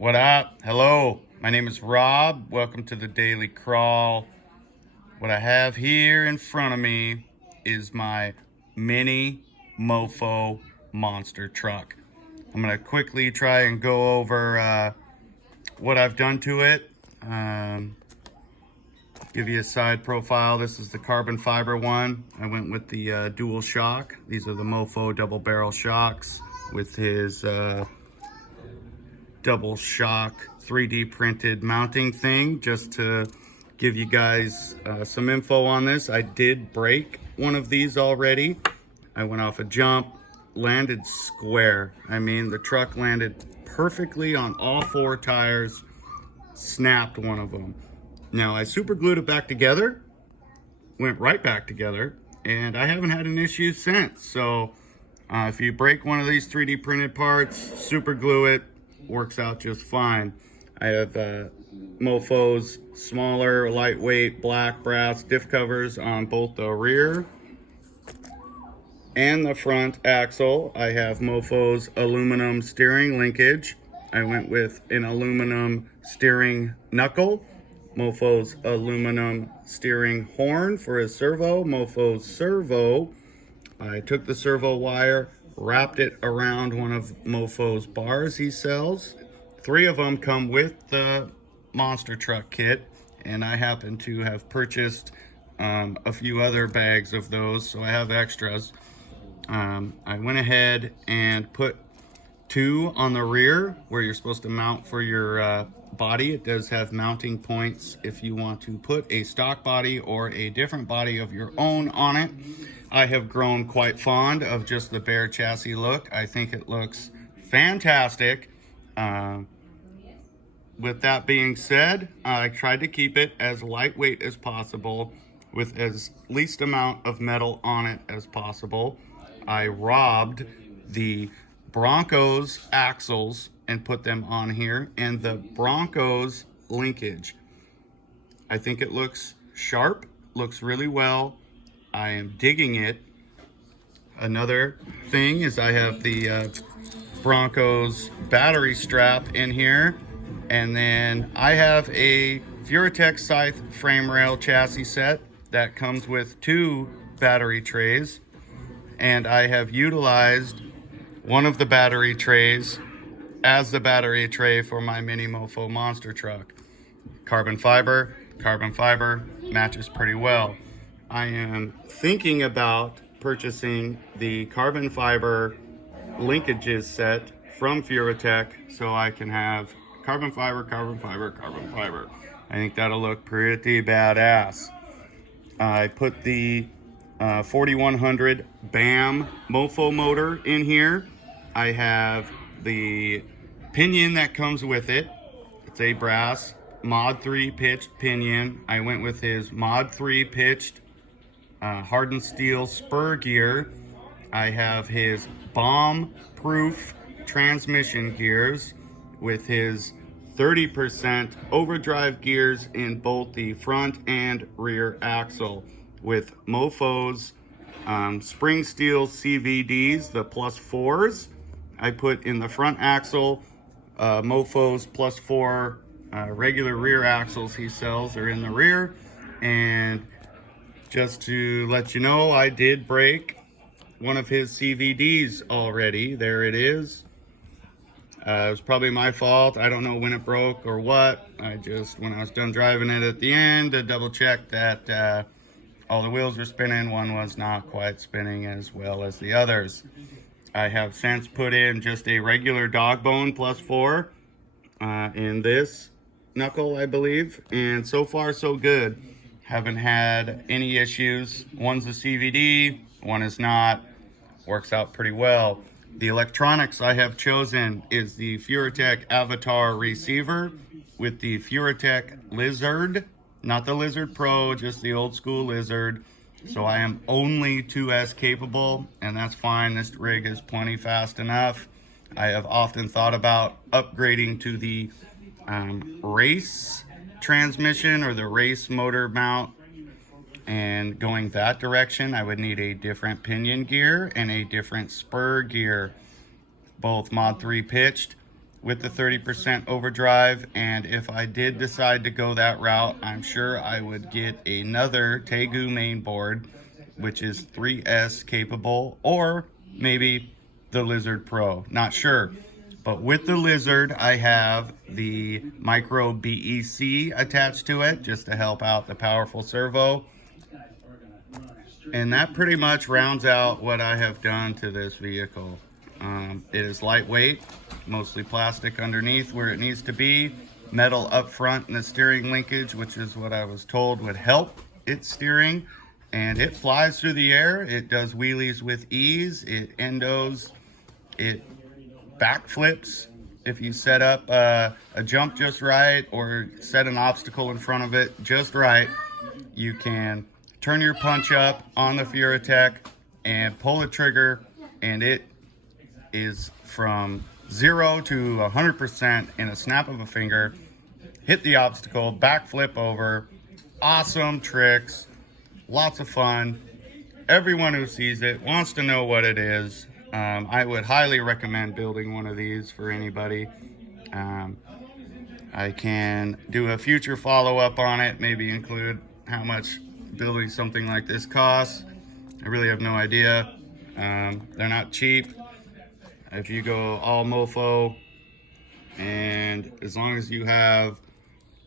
What up? Hello, my name is Rob. Welcome to the Daily Crawl. What I have here in front of me is my mini Mofo Monster Truck. I'm going to quickly try and go over what I've done to it. Give you a side profile. This is the carbon fiber one. I went with the dual shock. These are the Mofo double barrel shocks with his double shock 3D printed mounting thing, just to give you guys some info on this. I did break one of these already. I went off a jump, landed square. I mean, the truck landed perfectly on all four tires, snapped one of them. Now I super glued it back together, went right back together, and I haven't had an issue since. So if you break one of these 3D printed parts, super glue it, works out just fine. I have Mofo's smaller, lightweight, black brass diff covers on both the rear and the front axle. I have Mofo's aluminum steering linkage. I went with an aluminum steering knuckle, Mofo's aluminum steering horn for his servo, Mofo's servo. I took the servo wire, wrapped it around one of Mofo's bars he sells. 3 of them come with the Monster Truck kit, and I happen to have purchased a few other bags of those, so I have extras. I went ahead and put 2 on the rear where you're supposed to mount for your body. It does have mounting points if you want to put a stock body or a different body of your own on it. I have grown quite fond of just the bare chassis look. I think it looks fantastic. With that being said, I tried to keep it as lightweight as possible with as least amount of metal on it as possible. I robbed the Bronco's axles and put them on here, and the Bronco's linkage. I think it looks sharp, looks really well. I am digging it. Another thing is I have the Bronco's battery strap in here, and then I have a Furatech Scythe frame rail chassis set that comes with 2 battery trays, and I have utilized one of the battery trays as the battery tray for my mini Mofo Monster Truck. Carbon fiber matches pretty well. I am thinking about purchasing the carbon fiber linkages set from Furatech so I can have carbon fiber. I think that'll look pretty badass. I put the 4100 BAM Mofo motor in here. I have the pinion that comes with it. It's a brass Mod 3 pitched pinion. I went with his Mod 3 pitched hardened steel spur gear. I have his bomb-proof transmission gears with his 30% overdrive gears in both the front and rear axle, with Mofo's spring steel CVDs, the +4s. I put in the front axle. Mofo's +4 regular rear axles he sells are in the rear. And just to let you know, I did break one of his CVDs already. There it is. It was probably my fault. I don't know when it broke or what. When I was done driving it at the end, to double check that all the wheels were spinning. One was not quite spinning as well as the others. I have since put in just a regular dog bone +4 in this knuckle, I believe. And so far, so good. Haven't had any issues. One's a CVD, one is not. Works out pretty well. The electronics I have chosen is the Furatech Avatar receiver with the Furatech Lizard, not the Lizard Pro, just the old school Lizard. So I am only 2S capable, and that's fine. This rig is plenty fast enough. I have often thought about upgrading to the race transmission or the race motor mount, and going that direction. I would need a different pinion gear and a different spur gear, both Mod 3 pitched. with the 30% overdrive. And if I did decide to go that route, I'm sure I would get another Tegu mainboard, which is 3S capable, or maybe the Lizard Pro, not sure. But with the Lizard, I have the micro BEC attached to it just to help out the powerful servo. And that pretty much rounds out what I have done to this vehicle. It is lightweight, mostly plastic underneath where it needs to be, metal up front in the steering linkage, which is what I was told would help its steering. And it flies through the air. It does wheelies with ease. It endos. It backflips if you set up a jump just right or set an obstacle in front of it just right. You can turn your punch up on the Furatech and pull the trigger, and it is from 0 to 100% in a snap of a finger. Hit the obstacle, backflip over. Awesome tricks, lots of fun. Everyone who sees it wants to know what it is. I would highly recommend building one of these for anybody. I can do a future follow-up on it, maybe include how much building something like this costs. I really have no idea. They're not cheap. If you go all Mofo, and as long as you have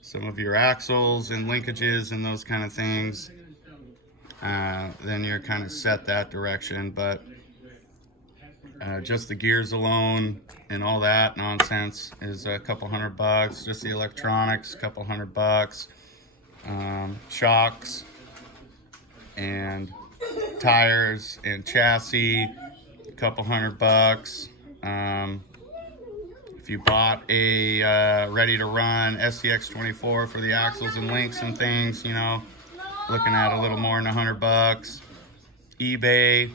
some of your axles and linkages and those kind of things, then you're kind of set that direction. But just the gears alone and all that nonsense is a couple $100. Just the electronics, a couple $100. Shocks and tires and chassis, a couple $100. If you bought a ready to run SCX24 for the axles and links and things, you know, looking at a little more than $100. eBay,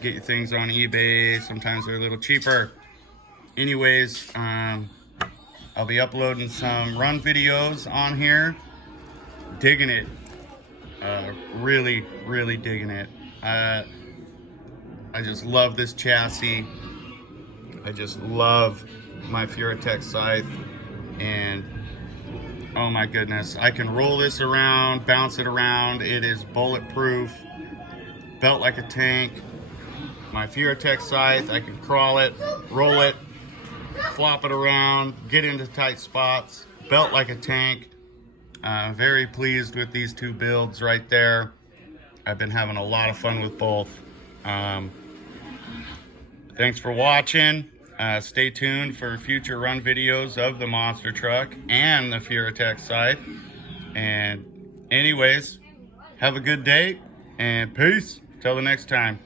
get your things on eBay. Sometimes they're a little cheaper. Anyways, I'll be uploading some run videos on here. Digging it. Really, really digging it. I just love this chassis. I just love my Furatech scythe. And oh my goodness, I can roll this around, bounce it around. It is bulletproof, built like a tank. My Furatech scythe, I can crawl it, roll it, flop it around, get into tight spots, built like a tank. Very pleased with these two builds right there. I've been having a lot of fun with both. Thanks for watching. Stay tuned for future run videos of the Monster Truck and the Furatech scythe. And anyways, have a good day and peace till the next time.